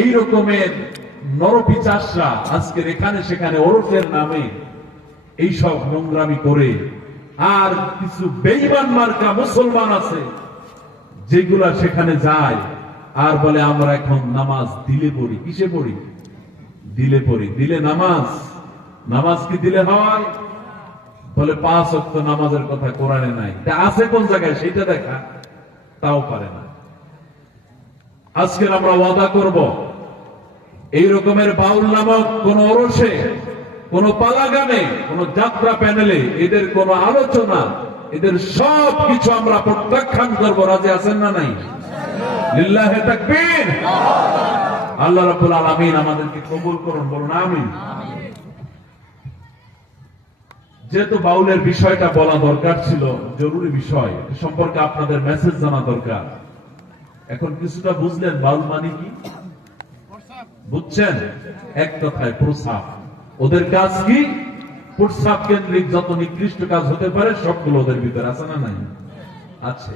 এই রকমের নরপিচাসরা আজকের এখানে সেখানে ওরফের নামে এইসব নোংরামি করে, আর কিছু বেঈমান মার্কা মুসলমান আছে যেগুলা সেখানে যায় আর বলে আমরা এখন নামাজ দিলে পড়ি। কিসে পড়ি? দিলে পড়ি। দিলে নামাজ, নামাজ কি দিলে হয়? বলে 5 ওয়াক্ত নামাজের কথা কোরআনে নাই। তা আছে কোন জায়গায় সেটা দেখা, তাও পারে না। আজকে আমরা ওয়াদা করব, এই রকমের বাউল নামক কোন ওরসে, কোন পালা গানে, কোন যাত্রা প্যানেলে এদের কোন আলোচনা, এদের সব কিছু আমরা প্রত্যাখ্যান করবো। রাজি আছেন না নাই? লিল্লাহে তাকবীর। আল্লাহ রাব্বুল আলামিন আমাদেরকে কবুল করুন, বলুন আমিন। যেহেতু বাউলের বিষয়টা বলা দরকার ছিল, জরুরি বিষয় সম্পর্কে আপনাদের মেসেজ জানা দরকার। এখন কিছুটা বুঝলেন বাউল মানে কি? বুঝছেন? এক কথায় প্রসাব। ওদের কাজ কি? প্রসাব কেন্দ্রিক যত নিকৃষ্ট কাজ হতে পারে সবগুলো ওদের ভিতরে আছে না নাই? আছে।